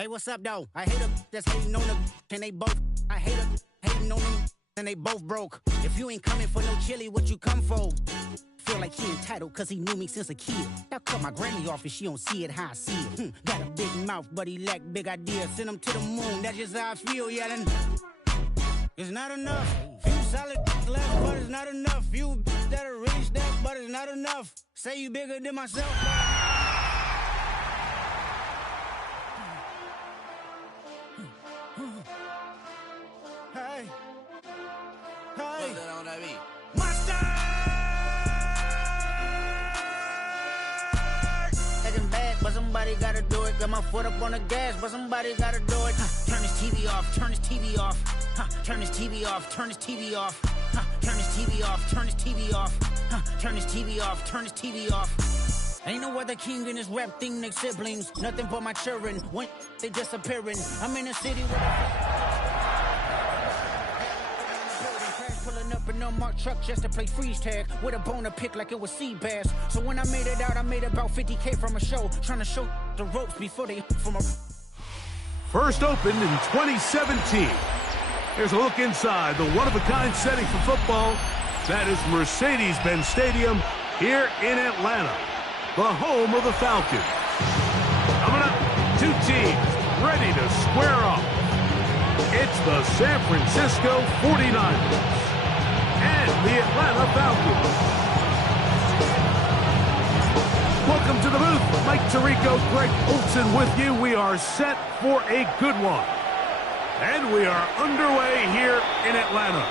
Hey, what's up, though? I hate them that's hating on them, and they both. I hate them hating on them, and they both broke. If you ain't coming for no chili, what you come for? Feel like he entitled, cause he knew me since a kid. I cut my granny off and she don't see it how I see it. Got a big mouth, but he lack big ideas. Send him to the moon, that's just how I feel, yelling. It's not enough. Few solid left, but it's not enough. Few that'll really step, but it's not enough. Say you bigger than myself. Hey, hey, Monster! Acting bad, but somebody gotta do it. Got my foot up on the gas, but somebody gotta do it. Turn this TV off, turn this TV off. Turn this TV off, turn this TV off. Turn this TV off, turn this TV off. Turn this TV off, turn this TV off. Ain't no other king in this rap thing, they siblings. Nothing but my children. When they disappearing, I'm in a city with pulling up an unmarked truck just to play freeze tag with a bone to pick like it was sea bass. So when I made it out, I made about 50K from a show, trying to show the ropes before they from a. First opened in 2017. Here's a look inside the one-of-a-kind setting for football. That is Mercedes-Benz Stadium here in Atlanta, the home of the Falcons. Coming up, two teams ready to square off. It's the San Francisco 49ers and the Atlanta Falcons. Welcome to the booth. Mike Tirico, Greg Olson with you. We are set for a good one. And we are underway here in Atlanta.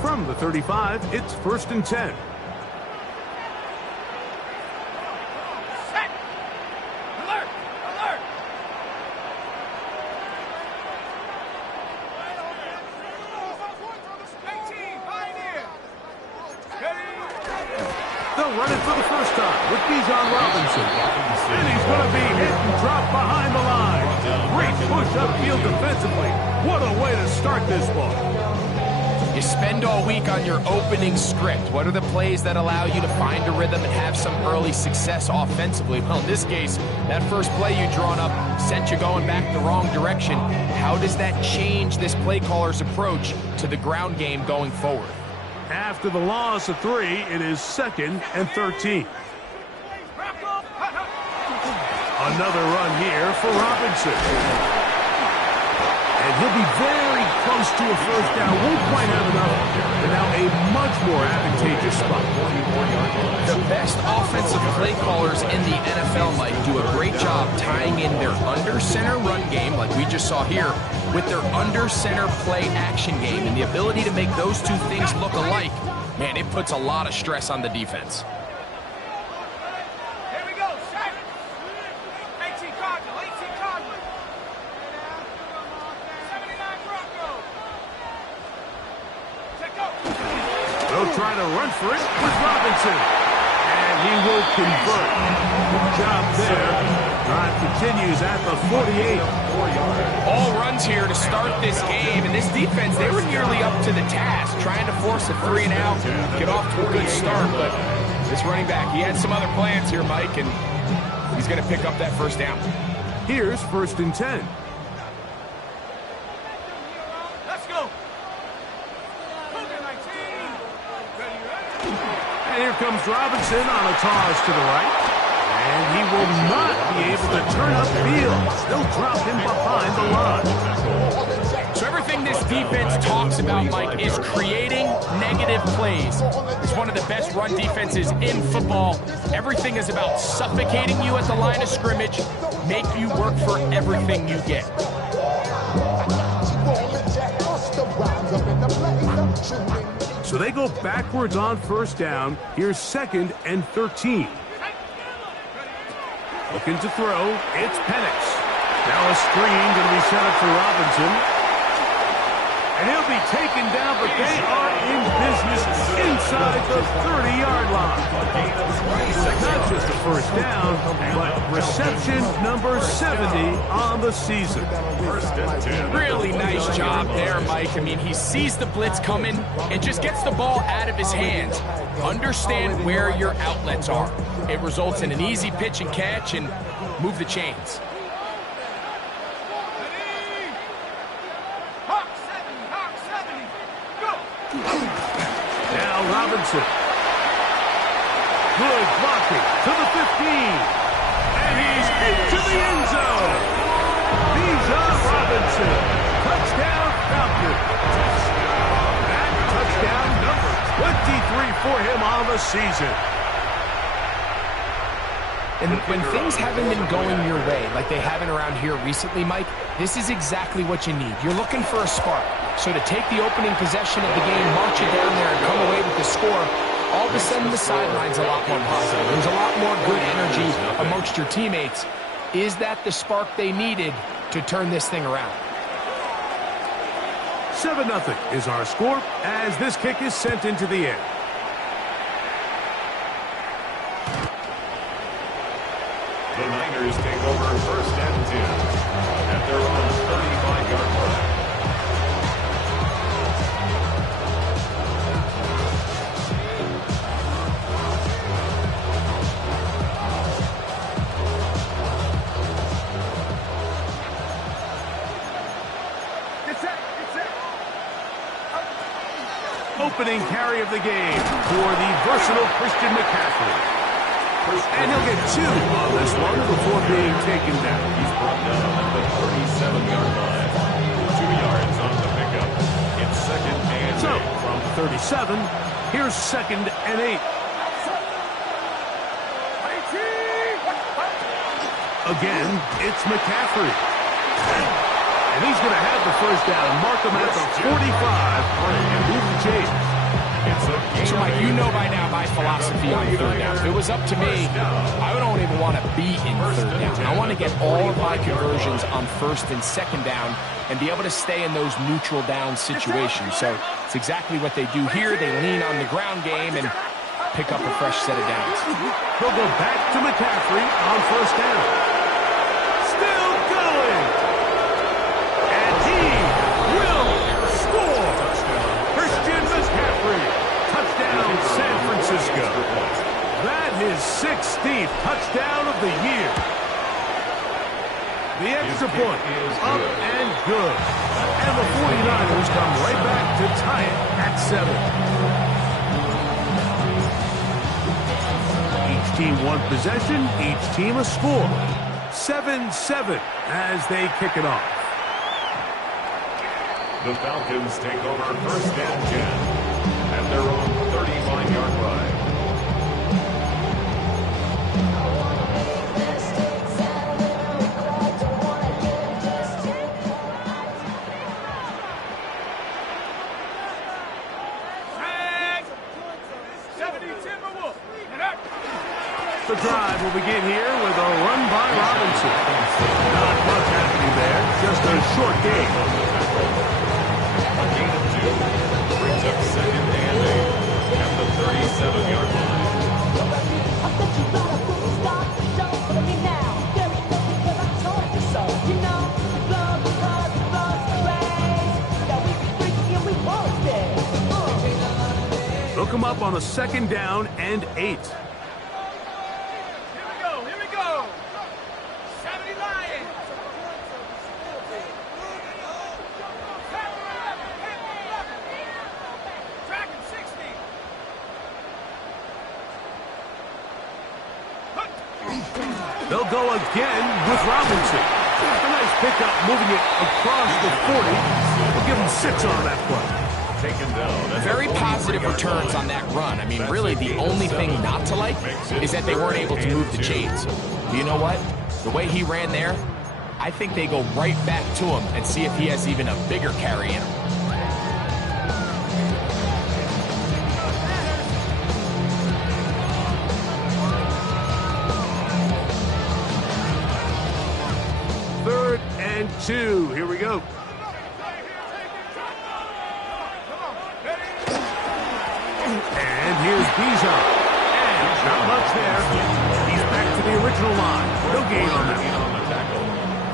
From the 35, it's 1st and 10. Running for the first time with Bijan Robinson. And he's going to be hit and dropped behind the line. Great push upfield defensively. What a way to start this ball. You spend all week on your opening script. What are the plays that allow you to find a rhythm and have some early success offensively? Well, in this case, that first play you drawn up sent you going back the wrong direction. How does that change this play caller's approach to the ground game going forward? After the loss of 3, it is 2nd and 13. Another run here for Robinson. And he'll be very close to a first down. Won't quite have enough. And now a much more advantageous spot. The best offensive play callers in the NFL, Mike, do a great job tying in their under-center run game, like we just saw here, with their under-center play action game. And the ability to make those two things look alike, man, it puts a lot of stress on the defense. Here we go, set. 18 Cardinal, 18 Cardinal. 79 Bronco. Take go. They'll try to run for it with Robinson. And he will convert. Good job there. Drive continues at the 48. All runs here to start this game, and this defense, they were nearly up to the task, trying to force a 3-and-out, get off to a good start, but this running back, he had some other plans here, Mike, and he's going to pick up that first down. Here's 1st and 10. Let's go. And here comes Robinson on a toss to the right. And he will not be able to turn upfield. They'll drop him behind the line. So everything this defense talks about, Mike, is creating negative plays. It's one of the best run defenses in football. Everything is about suffocating you at the line of scrimmage, make you work for everything you get. So they go backwards on first down. Here's 2nd and 13. Looking to throw, it's Penix. Now a screen going to be set up for Robinson. And he'll be taken down, but they are in business inside inside the 30-yard line. Not just a first down, but reception number 70 on the season. Really nice job there, Mike. I mean, he sees the blitz coming and just gets the ball out of his hands. Understand where your outlets are. It results in an easy pitch and catch and move the chains. Now Robinson. Good blocking to the 15. And he's into the end zone. Bijan Robinson. Touchdown Falcons. That touchdown number 23 for him on the season. And when things haven't been going your way, like they haven't around here recently, Mike, this is exactly what you need. You're looking for a spark. So to take the opening possession of the game, march it down there, and come away with the score, all of a sudden the sideline's a lot more positive. There's a lot more good energy amongst your teammates. Is that the spark they needed to turn this thing around? 7-0 is our score as this kick is sent into the air. The Niners take over 1st and 10 at their own 35-yard line. Opening carry of the game for the versatile Christian McCaffrey. And he'll get 2 on this one before being taken down. He's brought down at the 37-yard line. 2 yards on the pickup. It's 2nd and 8. So, from 37, here's 2nd and 8. Again, it's McCaffrey. And he's going to have the first down. Mark him at the 45 and move the chains. So, Mike, you know by now my philosophy on 3rd down. If it was up to me, I don't even want to be in 3rd down. I want to get all of my conversions on 1st and 2nd down and be able to stay in those neutral down situations. So it's exactly what they do here. They lean on the ground game and pick up a fresh set of downs. They'll go back to McCaffrey on 1st down. Still going. And he will score. Christian McCaffrey. Touchdown, San Francisco. That is 16th touchdown of the year. The extra point is up and good. And the 49ers come right back to tie it at 7. Each team one possession, each team a score. 7-7 as they kick it off. The Falcons take over 1st and 10 at their own 35-yard line. The drive will begin here with a run by Robinson. Not much happening there, just a short game. A gain of 2 brings up 2nd and 8 at the 37-yard line. They'll come up on a 2nd down and 8. Here we go. 70 Lions. Tracking 60. They'll go again with Robinson. A nice pickup, moving it across the 40. We'll give him 6 on that play. Taken down. Very positive returns on that run. I mean, really, the only thing not to like is that they weren't able to move the chains. But you know what? The way he ran there, I think they go right back to him and see if he has even a bigger carry in him. Third and 2. Here we go. And here's Bijan. And not much there. He's back to the original line. No gain on that.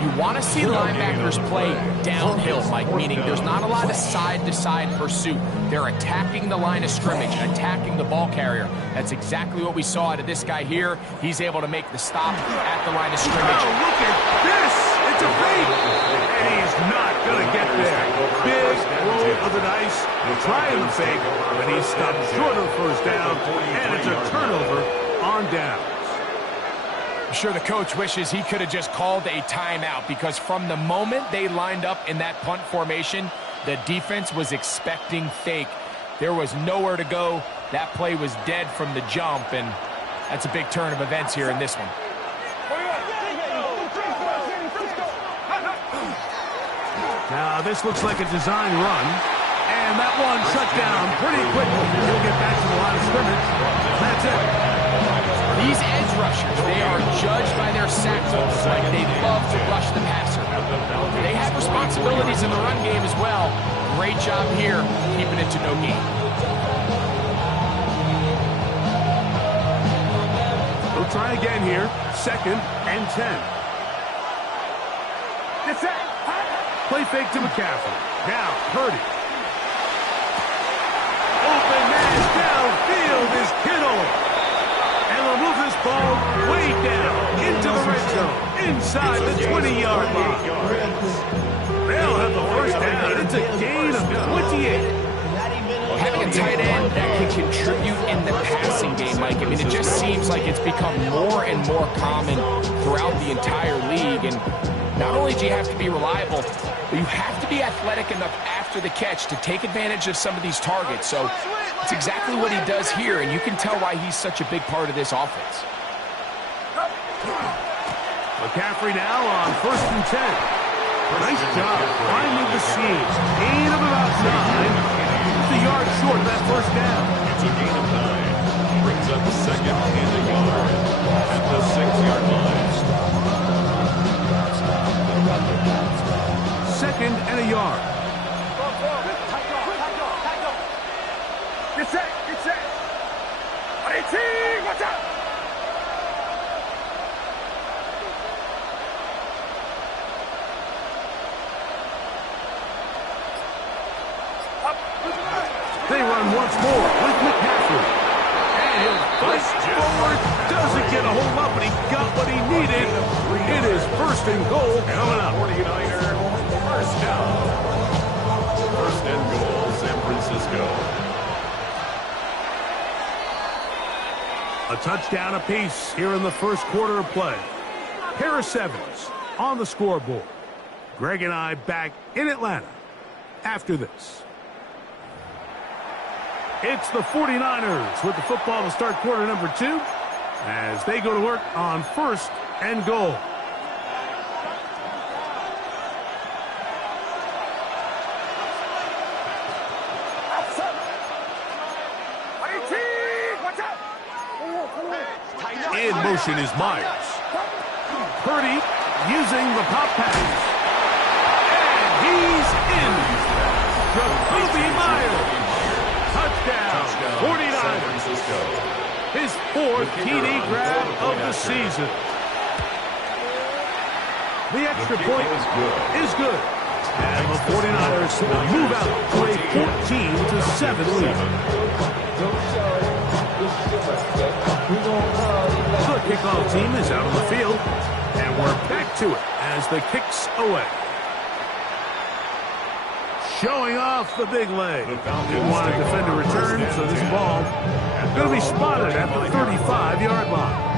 You want to see linebackers play downhill, Mike, meaning there's not a lot of side-to-side pursuit. They're attacking the line of scrimmage, attacking the ball carrier. That's exactly what we saw out of this guy here. He's able to make the stop at the line of scrimmage. Oh, look at this! It's a fake! And he's not going to get there. Big roll of the dice. Trying the fake, but he's stopped short of first down, and it's a turnover on down. I'm sure the coach wishes he could have just called a timeout, because from the moment they lined up in that punt formation, the defense was expecting fake. There was nowhere to go. That play was dead from the jump, and that's a big turn of events here in this one. Now, this looks like a design run, and that one shut down pretty quickly. He'll get back to the line of scrimmage. That's it. These edge rushers, they are judged by their sack totals. Like, they love to rush the passer. They have responsibilities in the run game as well. Great job here, keeping it to no gain. We'll try again here. 2nd and 10. Play fake to McCaffrey. Now, Purdy. Open man downfield is Kittle. And we'll move this ball way down into the red zone, inside the 20-yard line. They'll have the first down. It's a gain of 28. Having a tight end that can contribute in the passing game, Mike, I mean, it just seems like it's become more and more common throughout the entire league. And not only do you have to be reliable, but you have to be athletic enough after the catch to take advantage of some of these targets. So it's exactly what he does here, and you can tell why he's such a big part of this offense. McCaffrey now on 1st and 10. Nice job finding the seam. Gain of about 9. Just a yard short of that first down. It's a gain of 9. Brings up 2nd and a yard at the 6-yard line. 2nd and a yard. Get set! Get set! Watch out! They run once more with McCaffrey. And he'll fight forward. Doesn't get a hold up, but he got what he needed. It is 1st and goal coming up. 49er, first down. 1st and goal, San Francisco. A touchdown apiece here in the first quarter of play. Pair of 7s on the scoreboard. Greg and I back in Atlanta after this. It's the 49ers with the football to start quarter number 2 as they go to work on 1st and goal. In motion is Myers. Purdy using the pop pass. And he's in. Jacoby Myers. Touchdown. 49ers. His 4th TD grab of the season. The extra point is good. And the 49ers move out to a 14-7 lead. The kickoff team is out on the field, and we're back to it as the kick's away. Showing off the big leg. Didn't want to defend a return, so this ball is going to be spotted at the 35-yard line.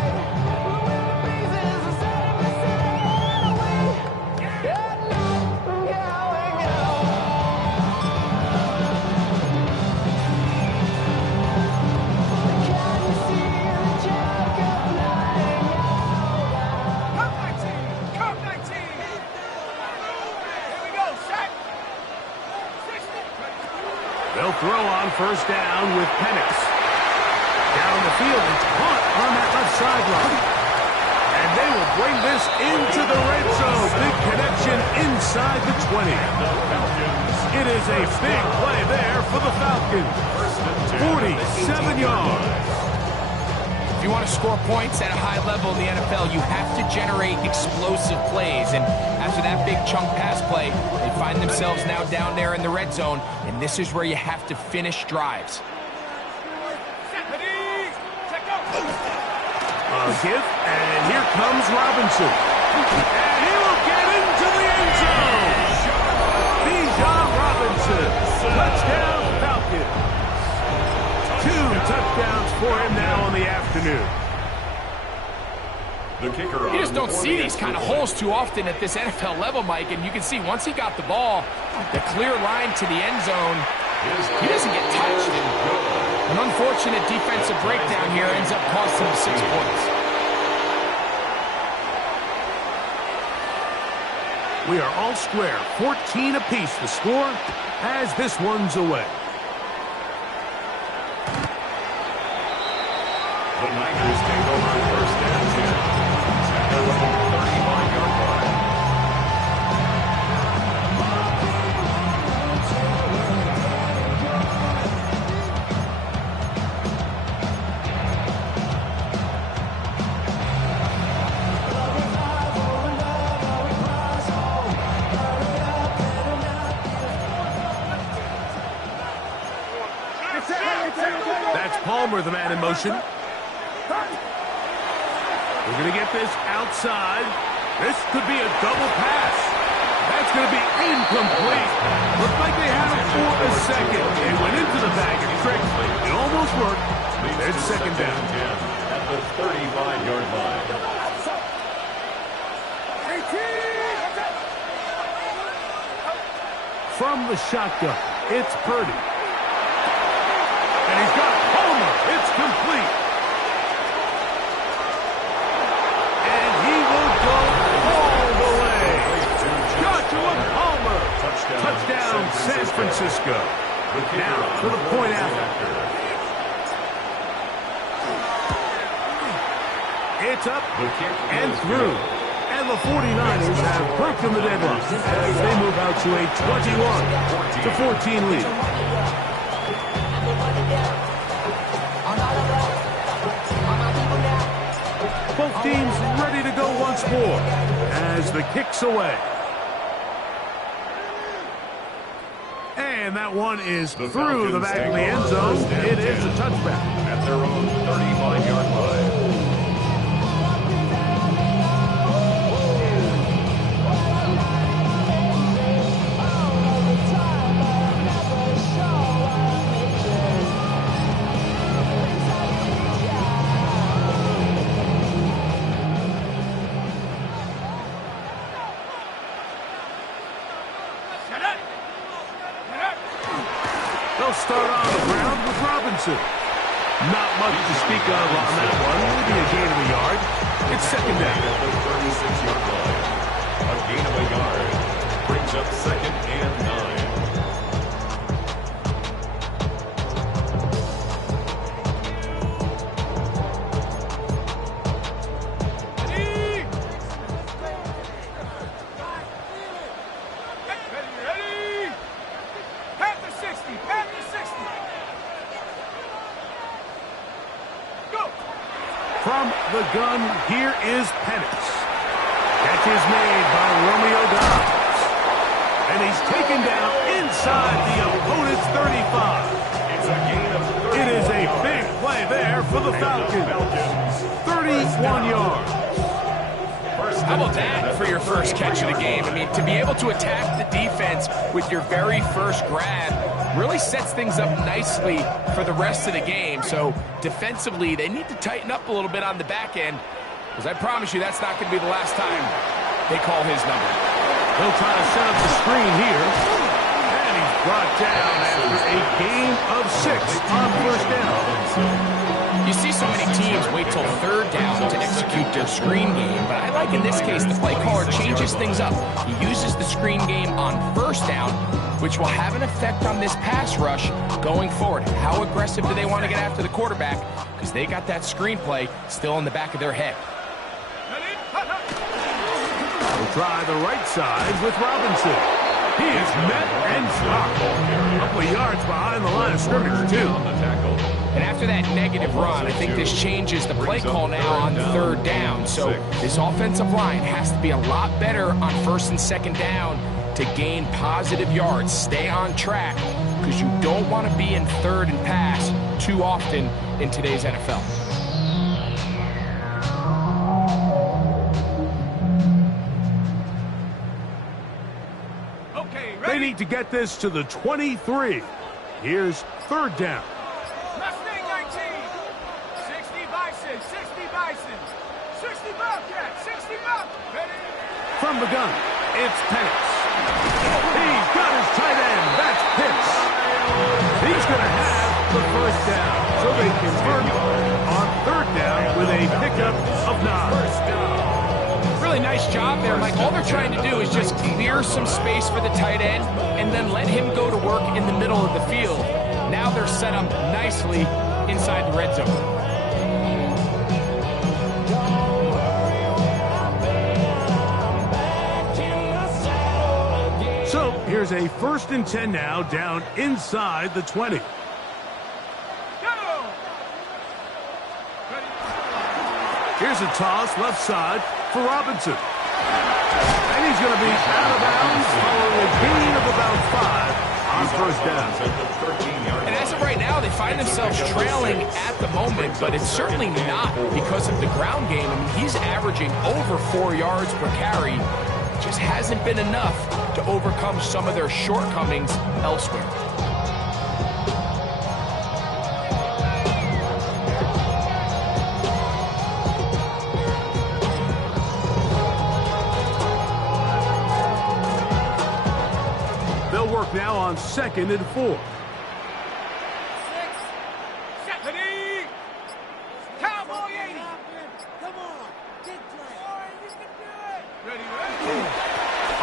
They'll throw on 1st down with Penix. Down the field, it's caught on that left sideline. And they will bring this into the red zone. Big connection inside the 20. It is a big play there for the Falcons. 1st and 47 yards. If you want to score points at a high level in the NFL, you have to generate explosive plays. And after that big chunk pass play, they find themselves now down there in the red zone. And this is where you have to finish drives. A give, and here comes Robinson. And he will get into the end zone. Bijan Robinson, touchdown Falcons. 2 touchdowns for him now in the afternoon. The kicker. You just don't see these kind of holes too often at this NFL level, Mike, and you can see once he got the ball, the clear line to the end zone, he doesn't get touched. An unfortunate defensive breakdown here ends up costing him 6 points. We are all square, 14 apiece the score as this one's away. The Niners take over first and 10 at their own 35-yard line. That's Palmer, the man in motion. We're going to get this outside. This could be a double pass. That's going to be incomplete. Looked like they had it for a second. They went into the bag and tricked. It almost worked. It's second down. At the 35-yard line. From the shotgun, it's Purdy. And he's got Palmer. It's complete. And he will go all the way. Joshua Palmer. Touchdown, San Francisco. Now for the point after. It's up and through. And the 49ers have broken the deadlock as they move out to a 21-14 lead. Both teams ready to go once more as the kick's away. And that one is through the back of the end zone. It is a touchback. At their own 35-yard line. They'll start on the ground with Robinson. Not much to speak of on that one. Maybe a gain of a yard. It's second down. At the 36-yard line. A gain of a yard brings up second and 9. From the gun, here is Penix. Catch is made by Romeo Dobbs. And he's taken down inside the opponent's 35. It's a gain of 30. It is a big play there for the Falcons. 31 yards. How about that for your first catch of the game? I mean, to be able to attack the defense with your very first grab really sets things up nicely for the rest of the game. So defensively, they need to tighten up a little bit on the back end, because I promise you that's not going to be the last time they call his number. They'll try to set up the screen here. And he's brought down after a gain of 6 on first down. You see so many teams wait till third down to execute their screen game, but I like in this case the play caller changes things up. He uses the screen game on first down, which will have an effect on this pass rush going forward. How aggressive do they want to get after the quarterback? Because they got that screen play still in the back of their head. We'll try the right side with Robinson. He is met and stopped. A couple of yards behind the line of scrimmage, too. And after that negative run, I think this changes the play call now on third down. So this offensive line has to be a lot better on first and second down to gain positive yards. Stay on track, because you don't want to be in third and pass too often in today's NFL. Okay, They ready? need to get this to the 23. Here's third down. Mustang 19. 60 Bison, 60 Bison. 60 Bobcat, 60 Bobcat. Ready? From the gun, it's Penix. He's got his tight end. That's Pitts. He's going to have the first down. So they convert on third down with a pickup of 9. Really nice job there, Mike. All they're trying to do is just clear some space for the tight end and then let him go to work in the middle of the field. Now they're set up nicely inside the red zone. So here's a 1st and 10 now, down inside the 20. Go! Here's a toss left side for Robinson. And he's going to be out of bounds following a gain of about 5 on first down. And as of right now, they find themselves trailing at the moment, but it's certainly not because of the ground game. I mean, he's averaging over 4 yards per carry. Just hasn't been enough to overcome some of their shortcomings elsewhere. They'll work now on 2nd and 4. 6. Ready? Cowboy 80. Come on, get play. You can do it. Ready, ready?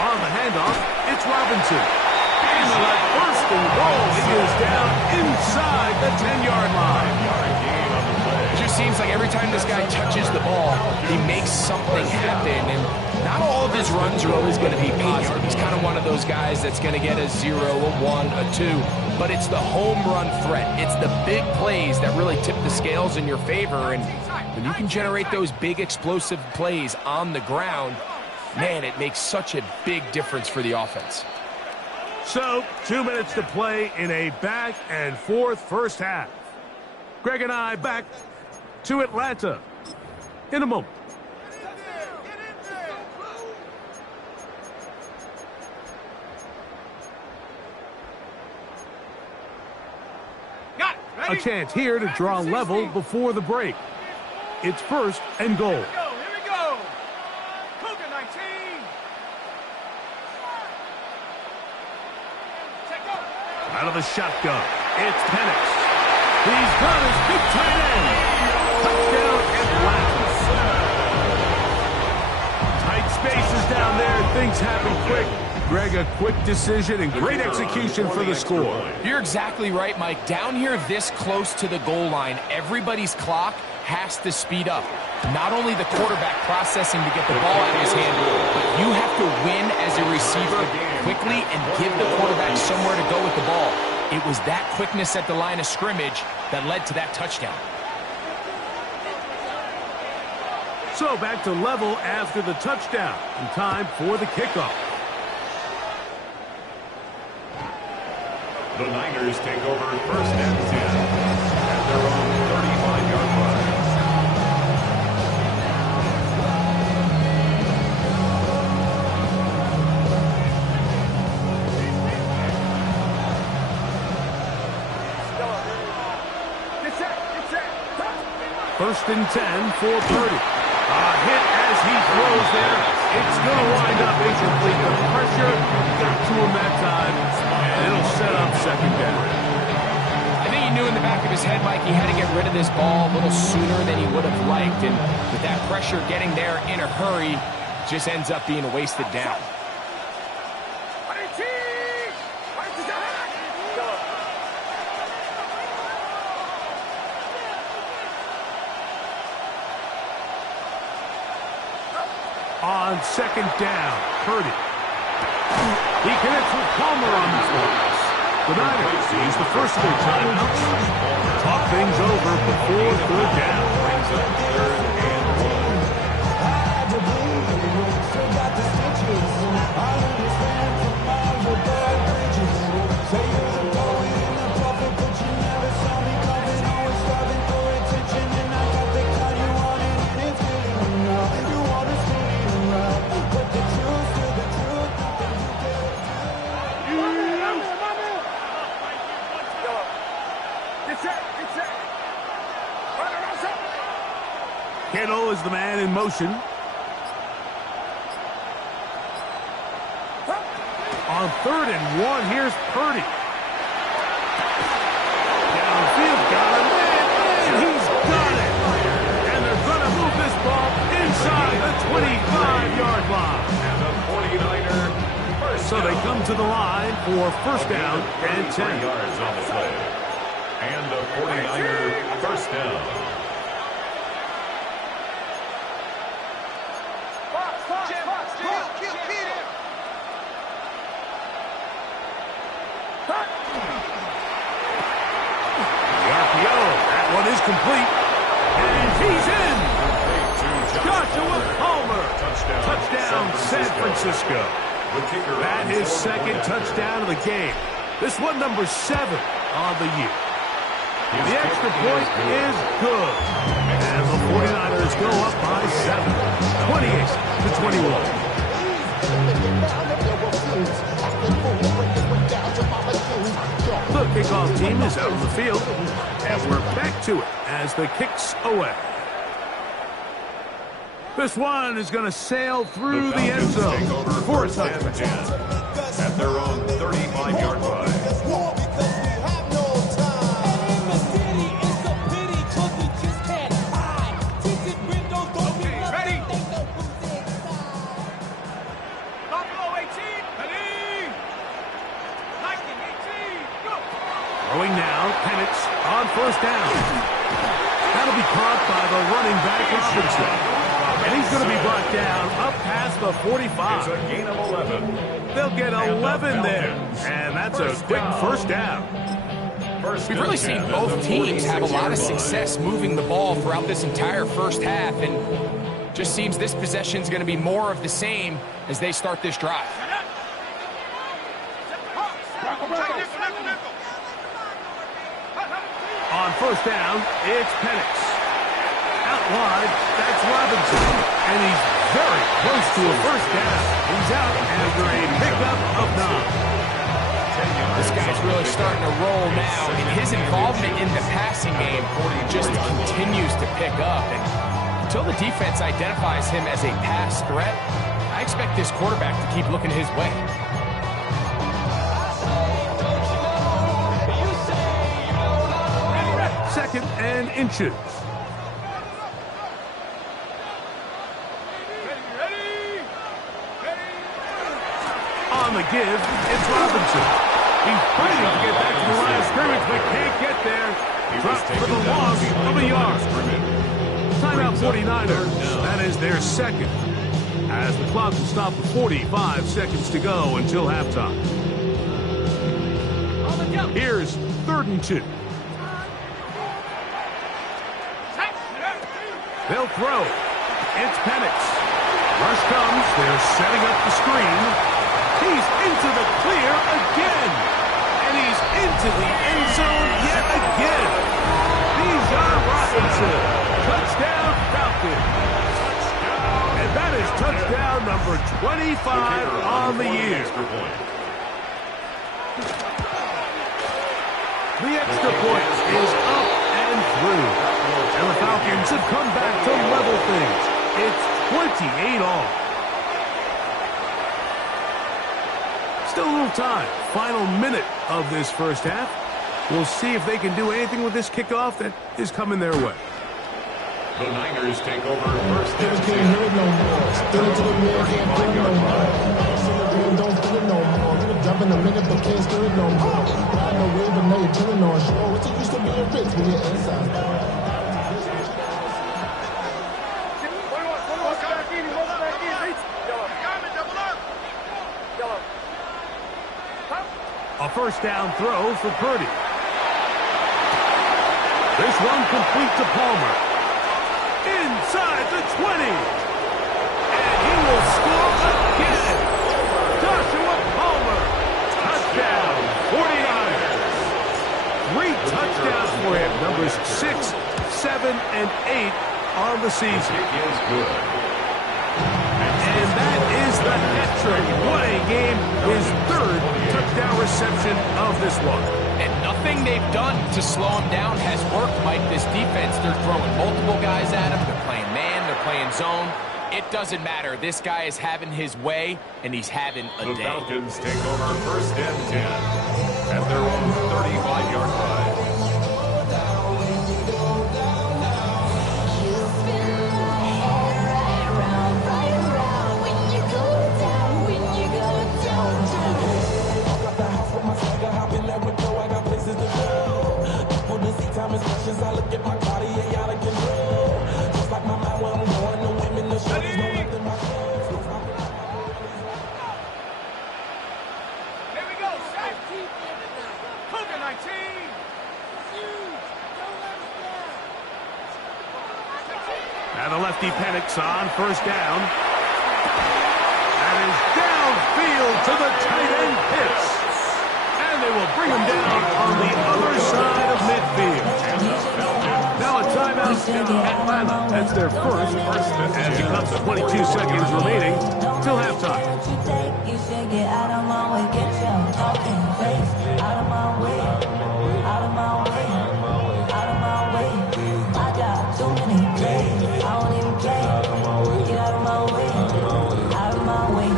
On the handoff, it's Robinson. And the first and goal, he is down inside the 10-yard line. It just seems like every time this guy touches the ball, he makes something happen. And not all of his runs are always going to be positive. He's kind of one of those guys that's going to get a 0, a 1, a 2. But it's the home run threat. It's the big plays that really tip the scales in your favor. And when you can generate those big explosive plays on the ground, man, it makes such a big difference for the offense. So, 2 minutes to play in a back and forth first half. Greg and I back to Atlanta in a moment. Got it. A Ready? chance here to draw level before the break. It's 1st and goal. Here we go. Cougar 19. Check go. Out of the shotgun, it's Penix. He's got his big tight end. Touchdown, Atlanta. Tight spaces down there. Things happen quick. Greg, a quick decision and great execution for the score. You're exactly right, Mike. Down here this close to the goal line, everybody's clock has to speed up. Not only the quarterback processing to get the ball out of his hand, but you have to win as a receiver quickly and give the quarterback somewhere to go with the ball. It was that quickness at the line of scrimmage that led to that touchdown. So back to level after the touchdown. And time for the kickoff. The Niners take over 1st and 10 at their own 35-yard line. First and 10 for Purdy. A hit as he throws there. It's going to wind up incomplete. The pressure got to him that time, and it'll set up 2nd down. I think he knew in the back of his head, Mike, he had to get rid of this ball a little sooner than he would have liked. And with that pressure getting there in a hurry, just ends up being a wasted down. On 2nd down, Purdy. He connects with Palmer on this one. The Niners use the first of their timeouts. Talk things over before third down. Brings up third and 1. Kittle is the man in motion. On 3rd and 1, here's Purdy. Downfield, got him, and he's got it. And they're going to move this ball inside the 25-yard line. And the 49er first So they come to the line for first down and 10 yards on the play. And the 49er first down. One is complete, and he's in. Joshua Palmer. Touchdown, San Francisco. That is second touchdown of the game. This one number 7 on the year. The extra point is good. And the 49ers go up by 7, 28-21. The kickoff team is out on the field, and we're back to it as the kick's away. This one is going to sail through the end zone for a touchdown. At their own 35-yard line. Throwing now, Penix on first down. That'll be caught by the running back, Robinson. And he's going to be brought down up past the 45. It's a gain of 11. They'll get 11 there. And that's a quick first down. We've really seen both teams have a lot of success moving the ball throughout this entire first half. And just seems this possession is going to be more of the same as they start this drive. On first down, it's Penix. Out wide, that's Robinson. And he's very close to a first down. He's out after a pickup of 9. This guy's really starting to roll now, and his involvement in the passing game just continues to pick up. And until the defense identifies him as a pass threat, I expect this quarterback to keep looking his way. Second and inches. On the give, it's Robinson. He's fighting to get back to the line of scrimmage, but can't get there. Dropped for the loss of a yard. Timeout 49ers. That is their second. As the clock will stop with 45 seconds to go until halftime. Here's 3rd and 2. They'll throw. It's Penix. Rush comes. They're setting up the screen. He's into the clear again. And he's into the end zone yet again. Bijan Robinson. Touchdown Falcons. And that is touchdown number 25 on the year. The extra point is up and through. And the Falcons have come back to level things. It's 28 all. Still a little time. Final minute of this first half. We'll see if they can do anything with this kickoff that is coming their way. The Niners take over first and 10. Can't hear it no more. Still into the rear, can't do it no more. Don't feel it no more. Gonna jump in a minute, but can't steer it no more. Ride no wave, but now you're chilling on shore. What's it used to be a Ritz when you're inside? first down throw for Purdy. This one complete to Palmer. Inside the 20. And he will score again. Joshua Palmer. Touchdown, 49ers. 3 touchdowns for him. Numbers 6, 7, and 8 on the season. Is good. And that is the hat trick. What a game. His 3rd touchdown reception of this one. And nothing they've done to slow him down has worked, Mike. This defense, they're throwing multiple guys at him. They're playing man, they're playing zone. It doesn't matter. This guy is having his way, and he's having a The day. Falcons take over 1st and 10 at their own 35-yard line. I look at my Cartier out of control. Just like my mind where I'm going, the women, the shorties know nothing but Here we go, set. Cougar 19. Now the lefty Penix on 1st down. That is downfield to the tight end Pitts. And they will bring him down on the other side of midfield. Now a timeout in Atlanta. That's their first. And it comes to 22 seconds remaining till halftime. You should get out of my way, get your talking face out of my way, out of my way, out of my way. I got too many plays, I don't even play. Get out of my way, out of my way.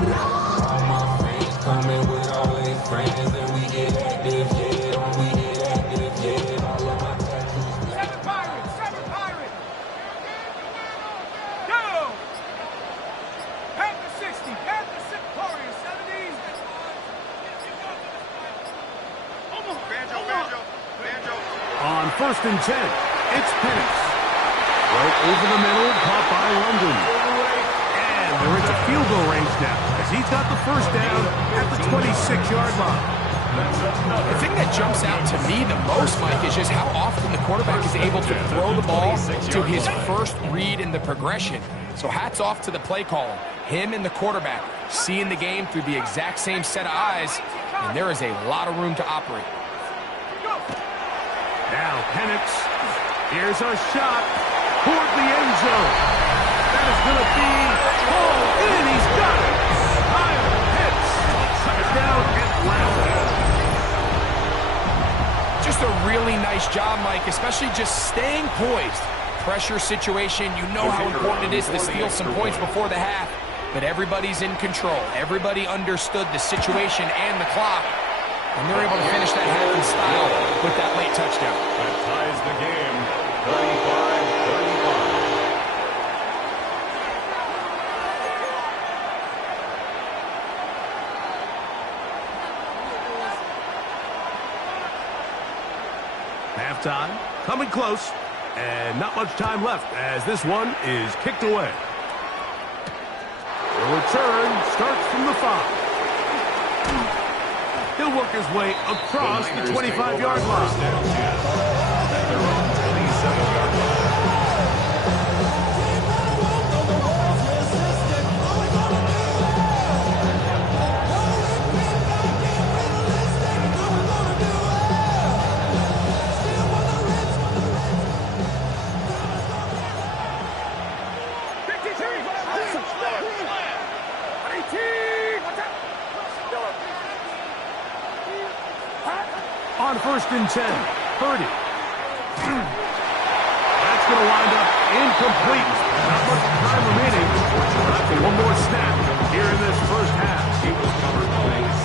all my friends coming with all their friends, and we get active, yeah, we get active, yeah. All of my tattoos. 7 Pirates, 7 Pirates. Go. Panther 60, Panther 6, Warriors 70s. On 1st and 10, it's Penix. Right over the middle, caught by London. And they're into field goal range now, as he's got the first down at the 26-yard line. The thing that jumps out to me the most, Mike, is just how often the quarterback is able to throw the ball to his first read in the progression. So hats off to the play caller. Him and the quarterback seeing the game through the exact same set of eyes, and there is a lot of room to operate. Now Penix, here's a shot toward the end zone. That is going to be hauled in. He's got it. Kyle Pitts. Touchdown Atlanta. Just a really nice job, Mike, especially just staying poised. Pressure situation, you know how important it is to steal some points before the half, but everybody's in control. Everybody understood the situation and the clock, and they're able to finish that half in style with that late touchdown. That ties the game, 35-35. Halftime, coming close, and not much time left as this one is kicked away. The return starts from the 5. He'll work his way across the 25-yard line. At their own 27-yard line. On 1st and 10, Purdy. That's going to wind up incomplete. Not much time remaining. Time for one more snap here in this first half.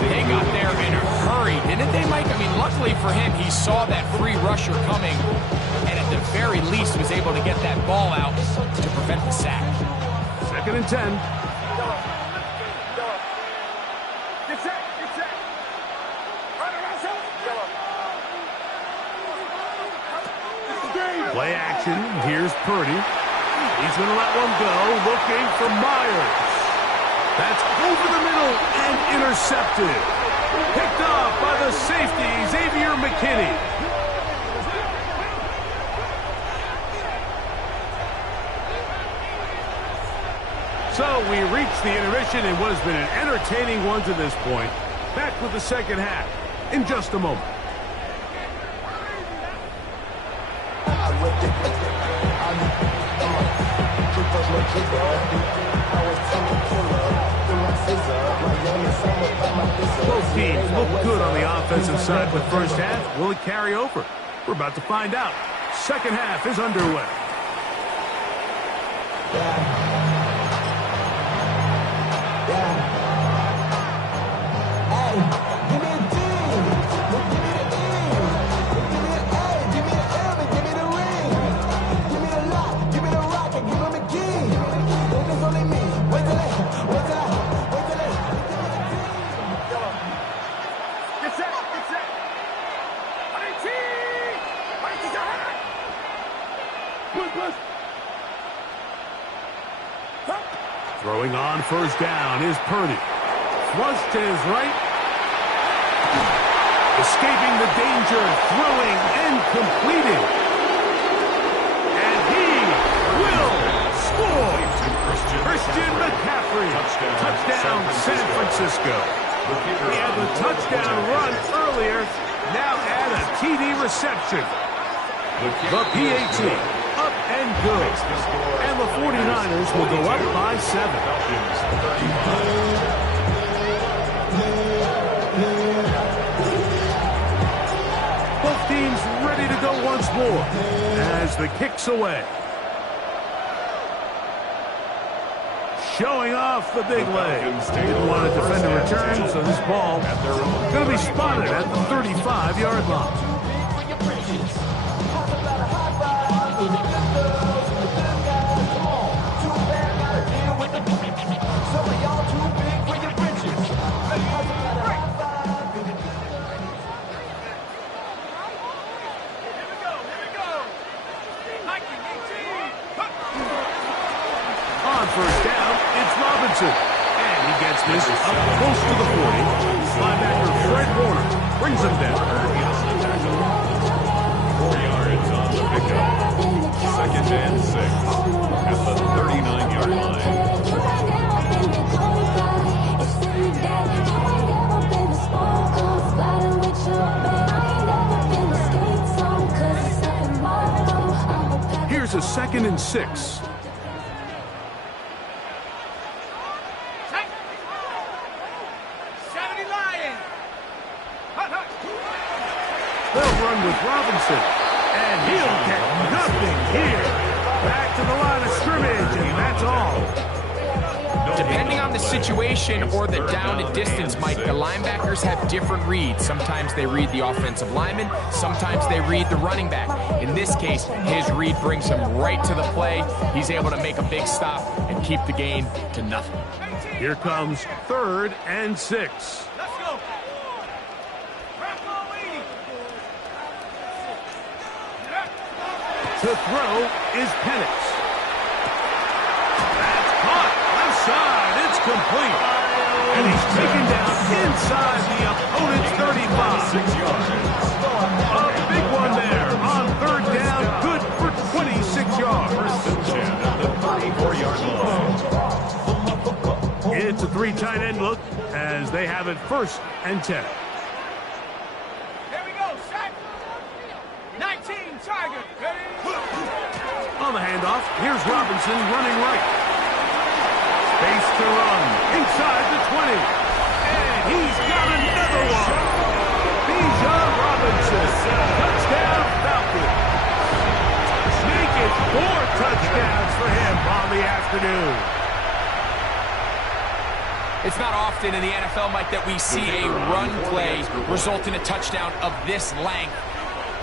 They got there in a hurry, didn't they, Mike? I mean, luckily for him, he saw that free rusher coming, and at the very least was able to get that ball out to prevent the sack. 2nd and 10. Play action. Here's Purdy. He's going to let one go. Looking for Myers. That's over the middle and intercepted. Picked off by the safety, Xavier McKinney. So we reached the intermission in what has been an entertaining one to this point. Back with the second half in just a moment. Both teams look good on the offensive side of the first half. Will it carry over? We're about to find out. Second half is underway. Throwing on first down is Purdy. Flush to his right. Escaping the danger, throwing and completing. And he will score. Christian McCaffrey. Touchdown San Francisco. He had the touchdown run earlier. Now add a TD reception. The PAT. Up and good. And the 49ers will go up by 7. Both teams ready to go once more as the kick's away. Showing off the big leg. Didn't want to defend a return, so this ball going to be spotted at the 35-yard line. First down, it's Robinson. And he gets this up close to the 40. Linebacker Fred Warner brings him down. 4 yards on the pickup. Second and 6 at the 39-yard line. Here's a 2nd and 6. They'll run with Robinson, and he'll get nothing here. Back to the line of scrimmage, and that's all. Depending on the situation or the down and distance, Mike, the linebackers have different reads. Sometimes they read the offensive lineman, sometimes they read the running back. In this case, his read brings him right to the play. He's able to make a big stop and keep the gain to nothing. Here comes 3rd and 6. To throw is Penix. That's caught. Left side. It's complete. And he's taken down inside the opponent's 35. 6 yards. A big one there on 3rd down. Good for 26 yards. First and 10 at the 34-yard line. It's a 3 tight end look as they have it 1st and 10. On the handoff, here's Robinson running right. Space to run inside the 20. And he's got another one. Bijan Robinson. Touchdown Falcons. Make it 4 touchdowns for him on the afternoon. It's not often in the NFL, Mike, that we see a run play result in a touchdown of this length.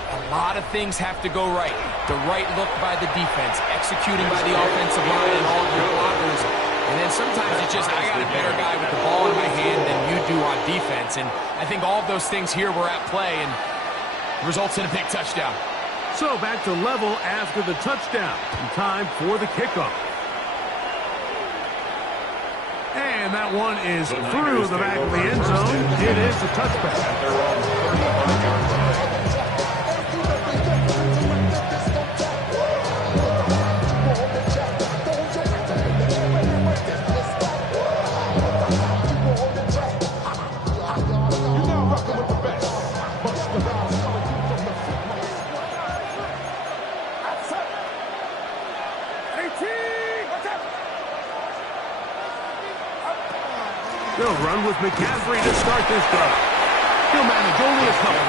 A lot of things have to go right. The right look by the defense, executing by the offensive line and all of your blockers. And then sometimes it's just, I got a better guy with the ball in my hand than you do on defense. And I think all of those things here were at play and results in a big touchdown. So back to level after the touchdown. And time for the kickoff. And that one is through the back of the end zone. It is a touchback. They're on the 35-yard line. They'll run with McCaffrey to start this drive. He'll manage only a couple.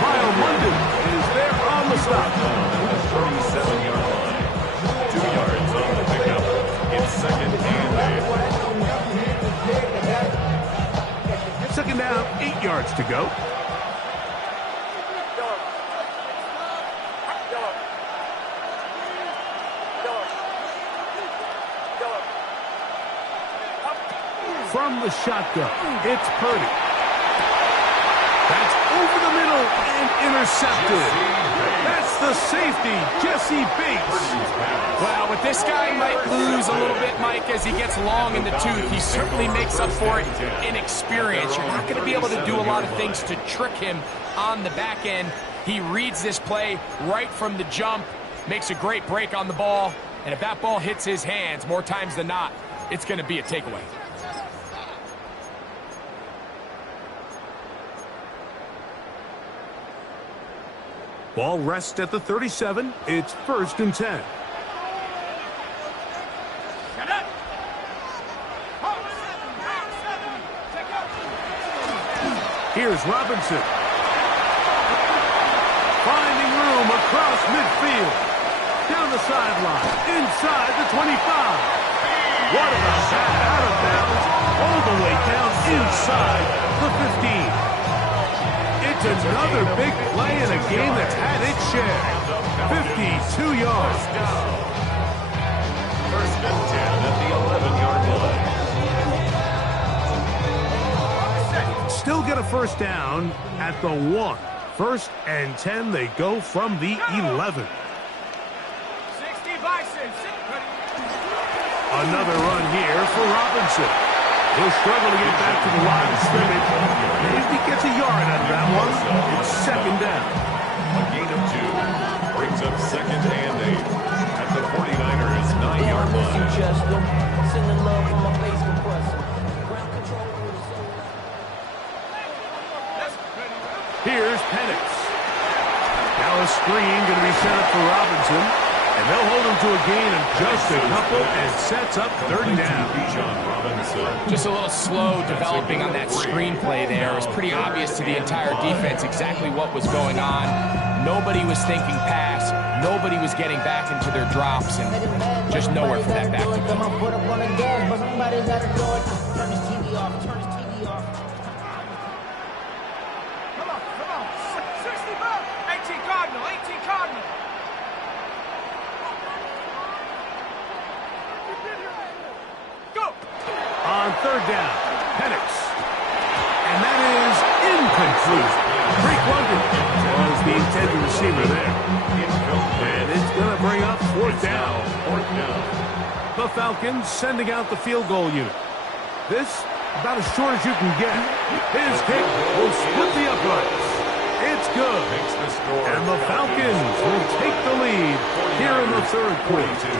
Smile London is there on the stop. At the 37-yard line. 2 yards on the pickup. It's second and 8. Second down, 8 yards to go. From the shotgun, it's Purdy. That's over the middle and intercepted. That's the safety, Jesse Bates. Well, with this guy might lose a little bit, Mike, as he gets long in the tooth. He certainly makes up for it in experience. You're not going to be able to do a lot of things to trick him on the back end. He reads this play right from the jump, makes a great break on the ball, and if that ball hits his hands more times than not, it's going to be a takeaway. Ball rests at the 37. It's 1st and 10. Here's Robinson. Finding room across midfield. Down the sideline. Inside the 25. What about that? Out of bounds. All the way down inside the 15. It's another big play in a game that's had its share. 52 yards. First and 10 at the 11-yard line. Still get a first down at the 1. 1st and 10, they go from the 11. 60 Bison. Another run here for Robinson. He'll struggle to get back to the line of scrimmage. Maybe he gets a yard out of that one. It's second down. A gain of 2 brings up second and 8 at the 49ers' 9-yard line. Here's Penix. Now a screen going to be set up for Robinson. And they'll hold him to a gain of just a couple and sets up 3rd down. Just a little slow developing on that screenplay there. It was pretty obvious to the entire defense exactly what was going on. Nobody was thinking pass. Nobody was getting back into their drops, and just nowhere for that back to go. Come on. 60 bucks. 18 Cardinal. Go. On 3rd down, Penix. And that is incomplete. Drake London was the intended receiver there. And it's going to bring up 4th down. The Falcons sending out the field goal unit. This, about as short as you can get. His kick will split the uprights. It's good. And the Falcons will take the lead here in the 3rd quarter.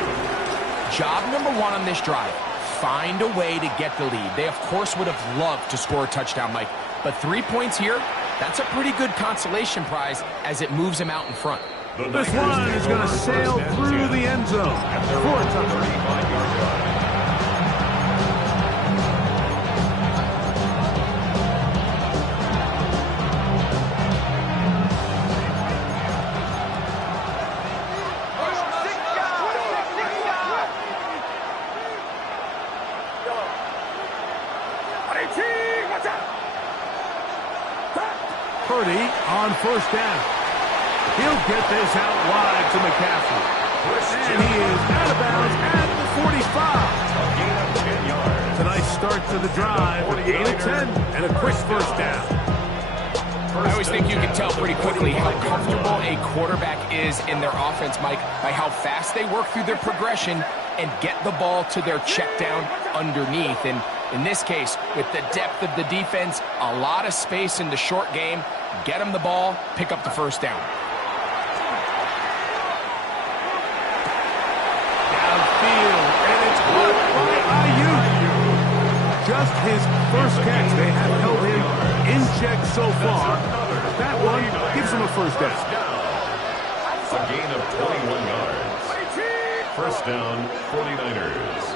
Job number 1 on this drive. Find a way to get the lead. They, of course, would have loved to score a touchdown, Mike. But 3 points here, that's a pretty good consolation prize as it moves them out in front. This one is going to sail through the end zone for a touchdown. Purdy on 1st down. He'll get this out wide to McCaffrey. And he is out of bounds at the 45. It's a nice start to the drive. Gain of 10 and a quick first down. I always think you can tell pretty quickly how comfortable a quarterback is in their offense, Mike, by how fast they work through their progression and get the ball to their check down underneath. And in this case, with the depth of the defense, a lot of space in the short game, get them the ball, pick up the first down. Downfield, and it's caught by Ayuk. Just his first catch. They have held him in check so far. That one gives him a first down. A gain of 21 yards. First down, 49ers.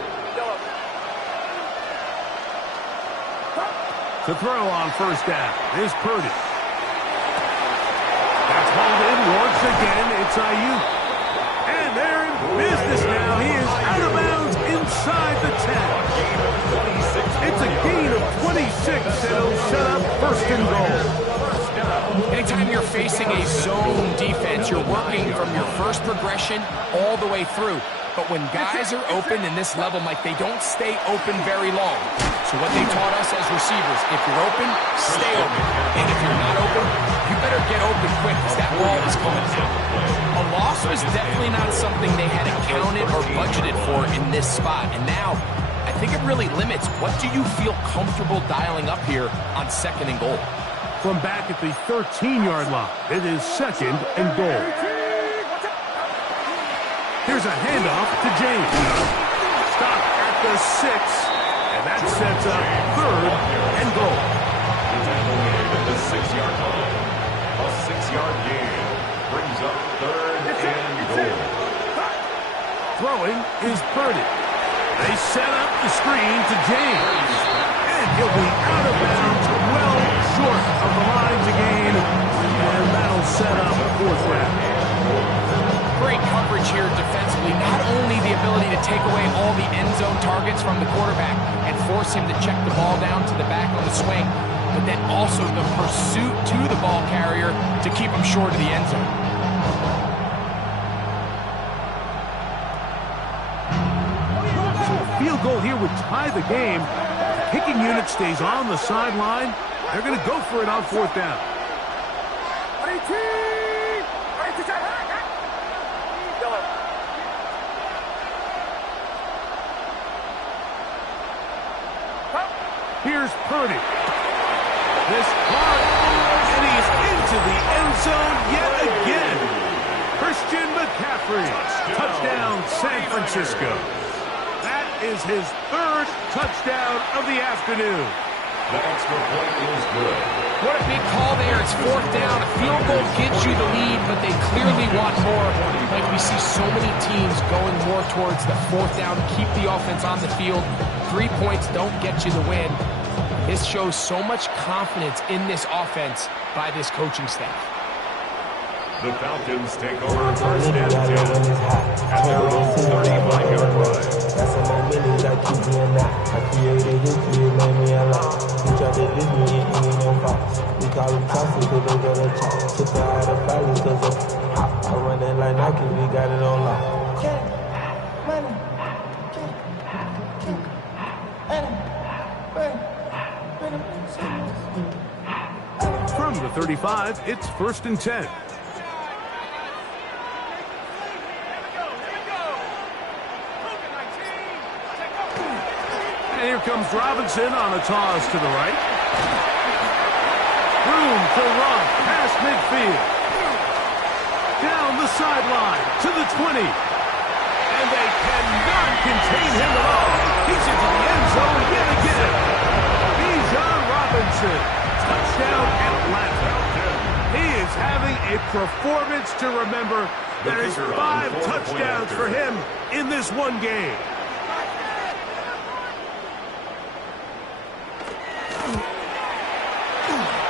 To throw on first down is Purdy. That's hauled in once again. It's Ayuk. And they're in business now. He is out of bounds inside the 10. It's a gain of 26, and it'll set up first and goal. Anytime you're facing a zone defense, you're working from your first progression all the way through. But when guys are open in this level, Mike, they don't stay open very long. So what they taught us as receivers, if you're open, stay open. And if you're not open, you better get open quick because that ball is coming down. A loss was definitely not something they had accounted or budgeted for in this spot. And now, I think it really limits what do you feel comfortable dialing up here on second and goal. From back at the 13-yard line, it is second and goal. Here's a handoff to James. Stop at the 6, and that sets up third and goal. At the 6-yard line. A 6-yard gain brings up third and goal. Throwing is Purdy. They set up the screen to James. And he'll be out of bounds, well short of the line to gain. And that'll set up fourth down. Great coverage here defensively. Not only the ability to take away all the end zone targets from the quarterback and force him to check the ball down to the back on the swing, but then also the pursuit to the ball carrier to keep him short of the end zone. So a field goal here would tie the game. The kicking unit stays on the sideline. They're going to go for it on fourth down. Here's Purdy. This caught, and he's into the end zone yet again. Christian McCaffrey, touchdown San Francisco. That is his third touchdown of the afternoon. The extra point is good. What a big call there. It's fourth down. A field goal gives you the lead, but they clearly want more. Like we see so many teams going more towards the fourth down, keep the offense on the field. 3 points don't get you the win. This shows so much confidence in this offense by this coaching staff. The Falcons take over first and 10 at their own 35-yard line. That's a moment that keep me in that. I created history, it made me alive. You tried to diss me, it ain't no fault. We call them toxic, cause they got a chop. Took her out of practice, cause of hot. I run it like Nike, we got it on lock. From the 35, it's first and 10. And here comes Robinson on a toss to the right. Room to run past midfield. Down the sideline to the 20. And they cannot contain him at all. He's into the end zone yet again. Bijan Robinson. Touchdown Atlanta. He is having a performance to remember. That is 5 touchdowns for him in this one game.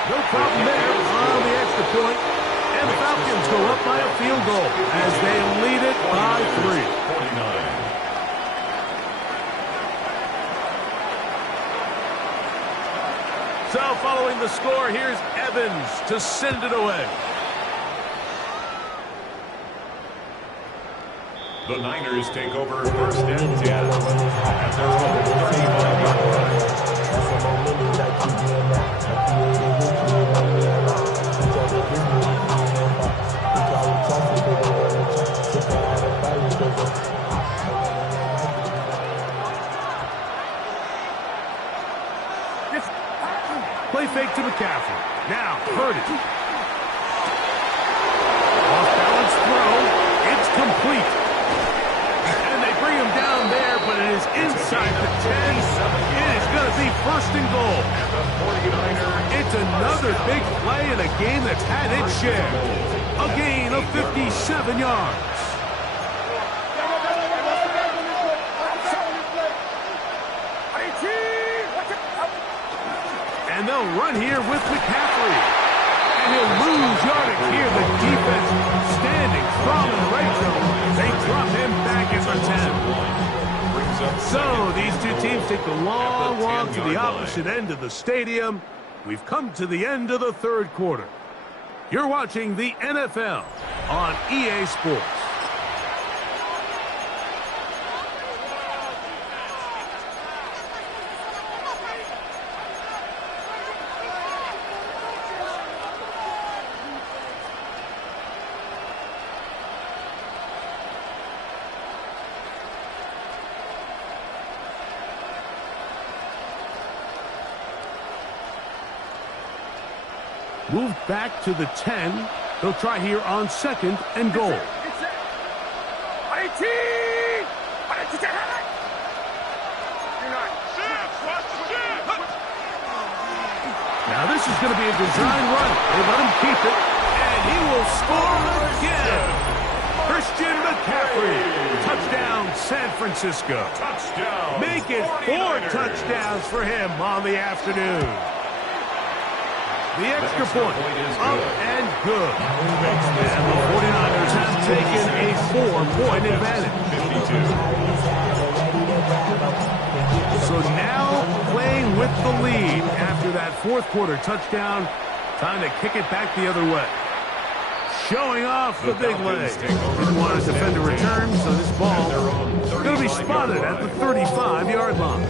No problem there on the extra point. And the Falcons go up by a field goal as they lead it by 3. 49. So following the score, here's Evans to send it away. The Niners take over first and 10 at their own 35-yard line. That's a moment that keep me in that. I created history, it made me alive. You tried to diss me, it ain't no fault. We call them toxic, cause they got a chop. Took her out of practice, cause of hot. I run it like Nike. fake to McCaffrey. Now, Purdy. Off-balance throw. It's complete. And they bring him down there, but it is inside the 10. It is going to be first and goal. It's another big play in a game that's had its share. A gain of 57 yards. And they'll run here with McCaffrey. And he'll lose yardage here. The defense standing strong in the red zone. They drop him back at the 10. So these two teams take the long walk to the opposite end of the stadium. We've come to the end of the third quarter. You're watching the NFL on EA Sports. Moved back to the 10. They'll try here on second and goal. Now this is going to be a design run. They let him keep it, and he will score again. Christian McCaffrey. Touchdown, San Francisco. Touchdown. Make it 4 touchdowns for him on the afternoon. The extra point, up and good. And the 49ers have taken a 4-point advantage. So now playing with the lead after that fourth quarter touchdown. Time to kick it back the other way. Showing off the big leg. Didn't want his defender to return, so this ball is going to be spotted at the 35-yard line.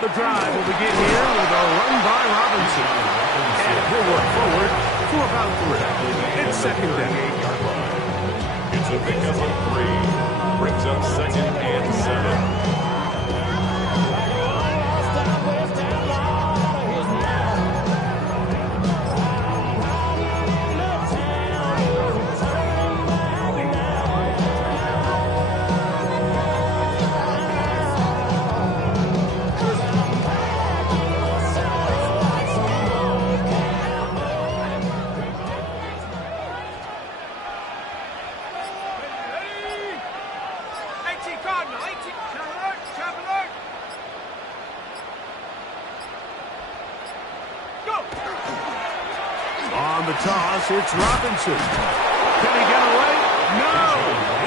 The drive will begin here with a run by Robinson. And he'll work forward for about 3. It's second down. It's a pickup of 3. Brings up second and 7. On the toss, it's Robinson. Can he get away? No!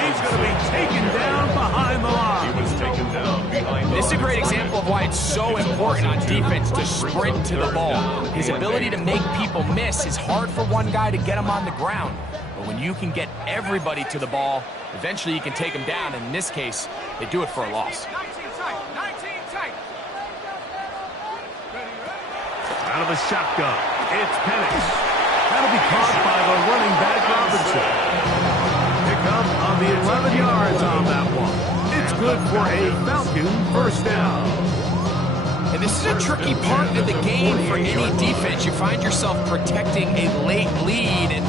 He's going to be taken down behind the line. He was taken down behind the line. This is a great example of why it's so important on defense to sprint to the ball. His ability to make people miss is hard for one guy to get him on the ground. But when you can get everybody to the ball, eventually you can take him down. And in this case, they do it for a loss. 19 tight. 19 tight. Out of the shotgun, it's Penix. That'll be caught by the running back Robinson. Pick up on the 11 yards on that one. It's good for a Falcon first down. And this is a tricky part of the game for any defense. You find yourself protecting a late lead, and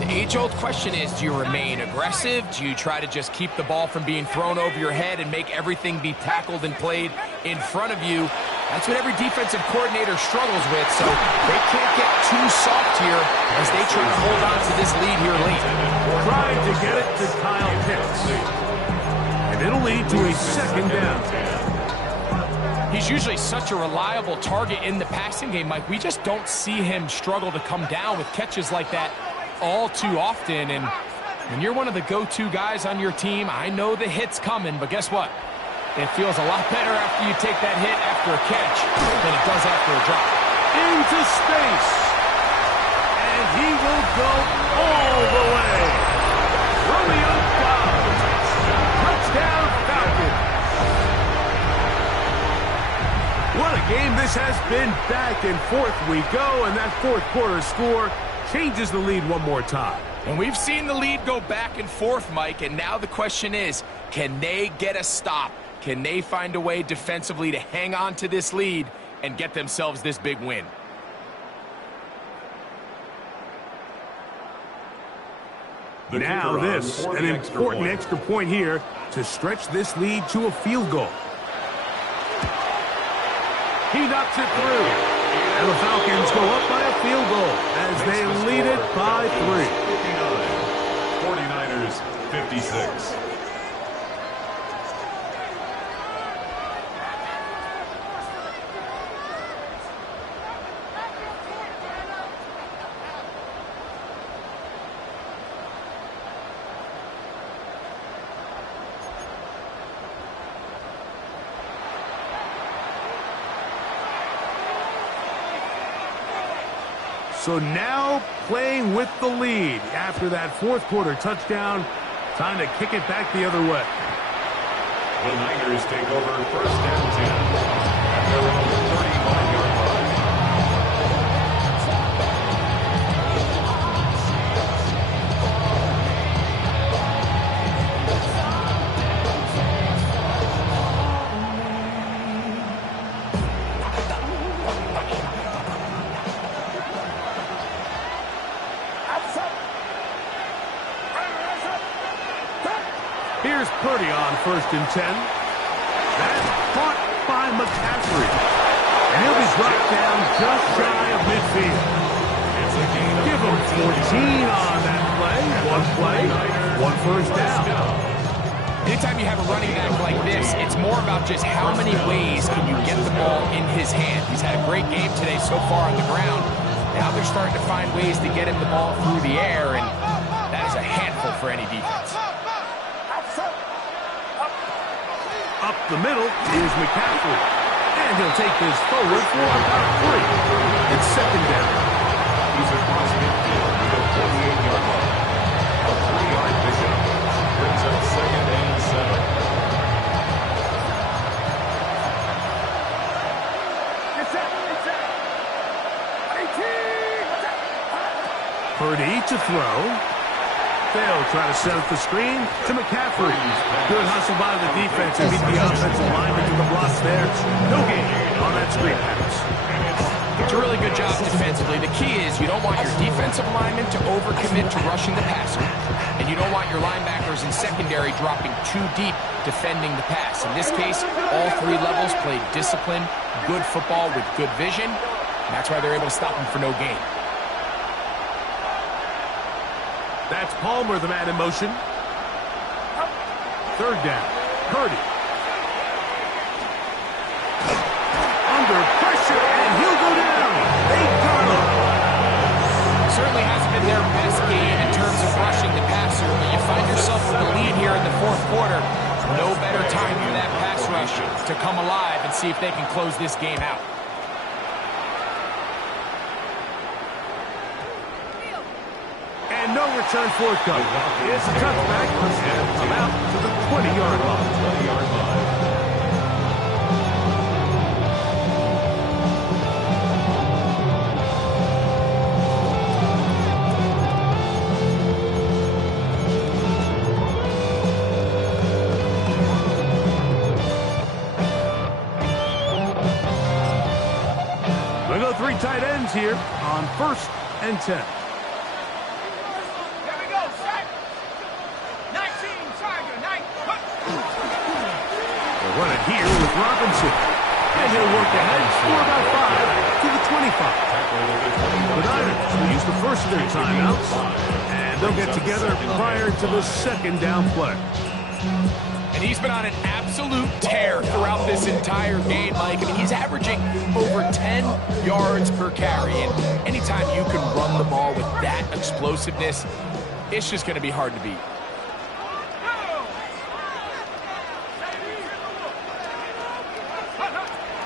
the age-old question is, do you remain aggressive? Do you try to just keep the ball from being thrown over your head and make everything be tackled and played in front of you? That's what every defensive coordinator struggles with, so they can't get too soft here as they try to hold on to this lead here late. Trying to get it to Kyle Pitts. And it'll lead to a second down. He's usually such a reliable target in the passing game, Mike. We just don't see him struggle to come down with catches like that all too often. And when you're one of the go-to guys on your team, I know the hit's coming, but guess what? It feels a lot better after you take that hit after a catch than it does after a drop. Into space. And he will go all the way. Romeo Dobbs. Touchdown Falcons. Game, this has been back and forth we go, and that fourth quarter score changes the lead one more time. And we've seen the lead go back and forth, Mike, and now the question is, can they get a stop? Can they find a way defensively to hang on to this lead and get themselves this big win? Now this, an important extra point here to stretch this lead to a field goal. He knocks it through. And the Falcons go up by a field goal as they lead it by 3. 49ers 56. So now playing with the lead after that fourth quarter touchdown. Time to kick it back the other way. The Niners take over first and 10 at their own 35-yard line. Here's Purdy on first and 10. That's caught by McCaffrey. And he'll be brought down just shy of midfield. Give him 14 on that play, one first down. Anytime you have a running back like this, it's more about just how many ways can you get the ball in his hand. He's had a great game today so far on the ground. Now they're starting to find ways to get him the ball through the air, and that is a handful for any defense. Up the middle is McCaffrey. And he'll take this forward for about 3. It's second down. He's across midfield to the 48-yard line. A 3-yard pickup brings up second and 7. Purdy to throw. They'll try to set up the screen to McCaffrey. Good hustle by the defense and beat the offensive lineman to the blocks there. No gain on that screen pass. It's a really good job defensively. The key is you don't want your defensive linemen to overcommit to rushing the passer, and you don't want your linebackers in secondary dropping too deep defending the pass. In this case, all 3 levels played disciplined, good football with good vision, and that's why they're able to stop them for no gain. That's Palmer, the man in motion. Third down. Purdy. Under pressure, and he'll go down. They got him. Certainly hasn't been their best game in terms of rushing the passer, but you find yourself with a lead here in the fourth quarter. No better time for that pass rush to come alive and see if they can close this game out. And no return forthcoming. It's a touchback. About to the 20-yard line. We go 3 tight ends here on first and 10. Run it here with Robinson. And he'll work ahead for about 5 to the 25. The Niners will use the first of their timeouts, and they'll get together prior to the second down play. And he's been on an absolute tear throughout this entire game, Mike. I mean, he's averaging over 10 yards per carry. And anytime you can run the ball with that explosiveness, it's just going to be hard to beat.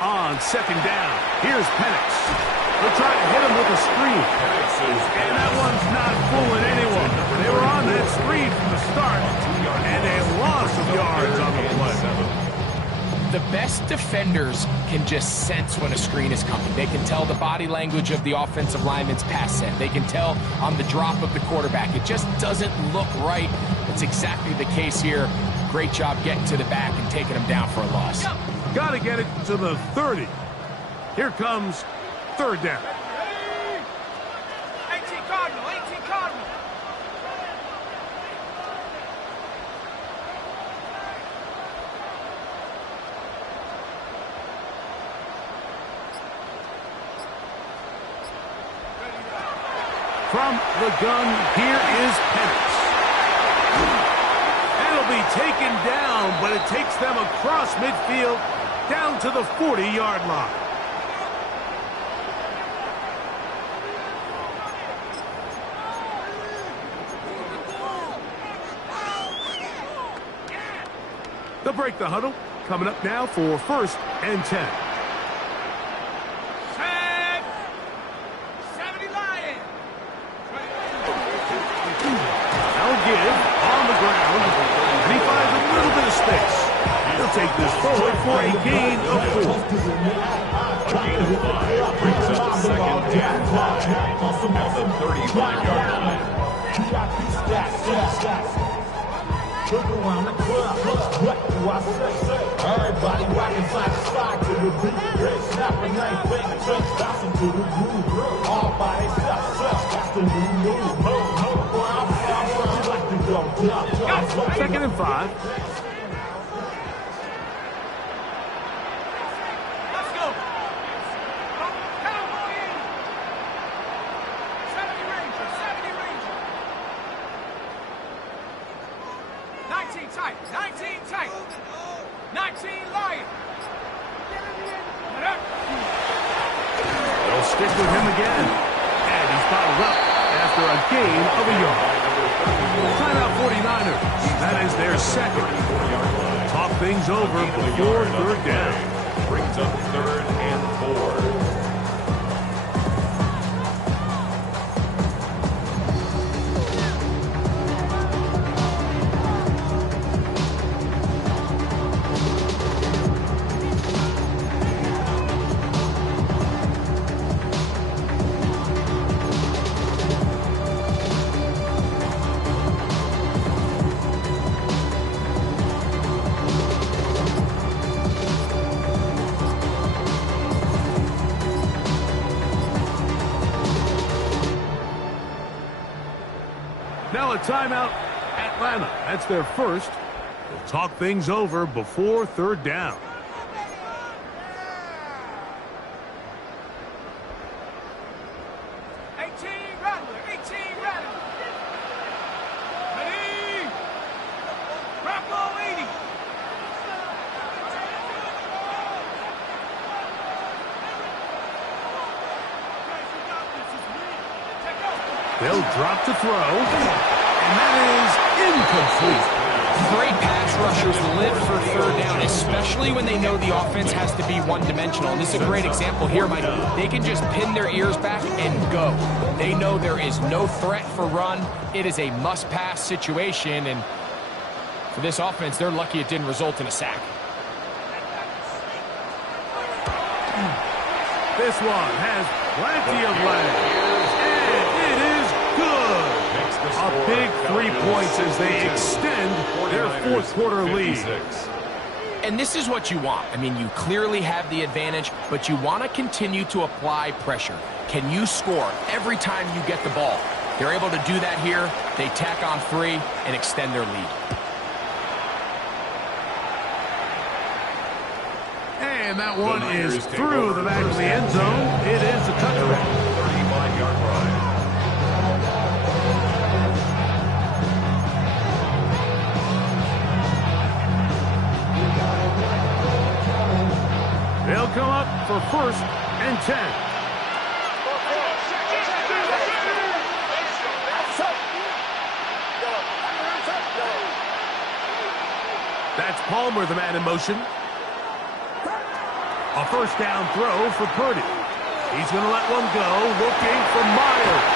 On second down, here's Penix. They'll try to hit him with a screen. And that one's not fooling anyone. They were on that screen from the start, and a loss of yards on the play. The best defenders can just sense when a screen is coming. They can tell the body language of the offensive lineman's pass set. They can tell on the drop of the quarterback. It just doesn't look right. It's exactly the case here. Great job getting to the back and taking him down for a loss. Got to get it to the 30. Here comes third down. 18 Cardinal, 18 Cardinal. From the gun, here is Penix. And it'll be taken down, but it takes them across midfield down to the 40-yard line. They'll break the huddle. Coming up now for 1st and 10. On the ground, and he finds a little bit of space. He'll take this forward for a gain of 4. A gain of 5 brings up 2nd and 5 at the 35-yard line. Everybody rocking side to side to the beat. Snapping ain't fake tricks, bouncing to the groove. All by themselves, that's the new move. 2nd and 5. Let's go. Cowboy in. 70 Ranger, 70 Ranger. 19 tight, 19 tight. 19 Lion. They'll stick with him again. And he's bottled up after a gain of a yard. Timeout 49ers. That is their 2nd. Talk things over before 3rd down. Brings up 3rd and 4. Now a timeout, Atlanta. That's their 1st. They'll talk things over before 3rd down. They'll drop to throw, and that is incomplete. Great pass rushers live for 3rd down, especially when they know the offense has to be one-dimensional. And this is a great example here, Mike. They can just pin their ears back and go. They know there is no threat for run. It is a must-pass situation, and for this offense, they're lucky it didn't result in a sack. This one has plenty of legs. A big 3 points as they extend their 4th quarter lead. And this is what you want. I mean, you clearly have the advantage, but you want to continue to apply pressure. Can you score every time you get the ball? They're able to do that here. They tack on 3 and extend their lead. And that one is through the back of the end zone. It is a touchback. 35-yard line. They'll come up for 1st and 10. That's Palmer, the man in motion. A 1st down throw for Purdy. He's going to let one go, looking for Myers.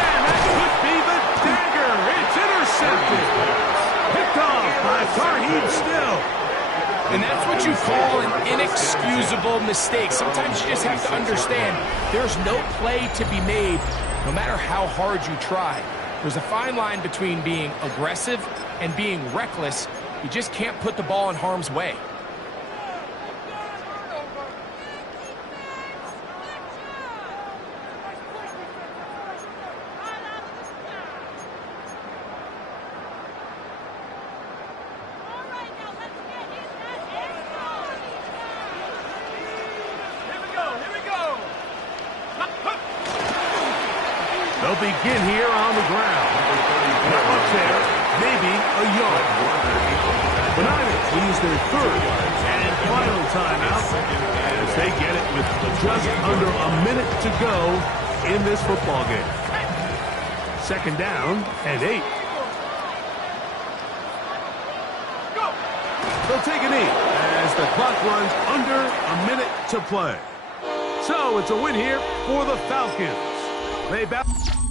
And that could be the dagger. It's intercepted. Picked off by Tarheeb Still. And that's what you you call an inexcusable mistake. Sometimes you just have to understand there's no play to be made, no matter how hard you try. There's a fine line between being aggressive and being reckless. You just can't put the ball in harm's way. They'll begin here on the ground. Not much there, maybe a yard. The Niners will use their third and final timeout as they get it with just under a minute to go in this football game. Second down and 8. They'll take a knee as the clock runs under a minute to play. So it's a win here for the Falcons. They bounce.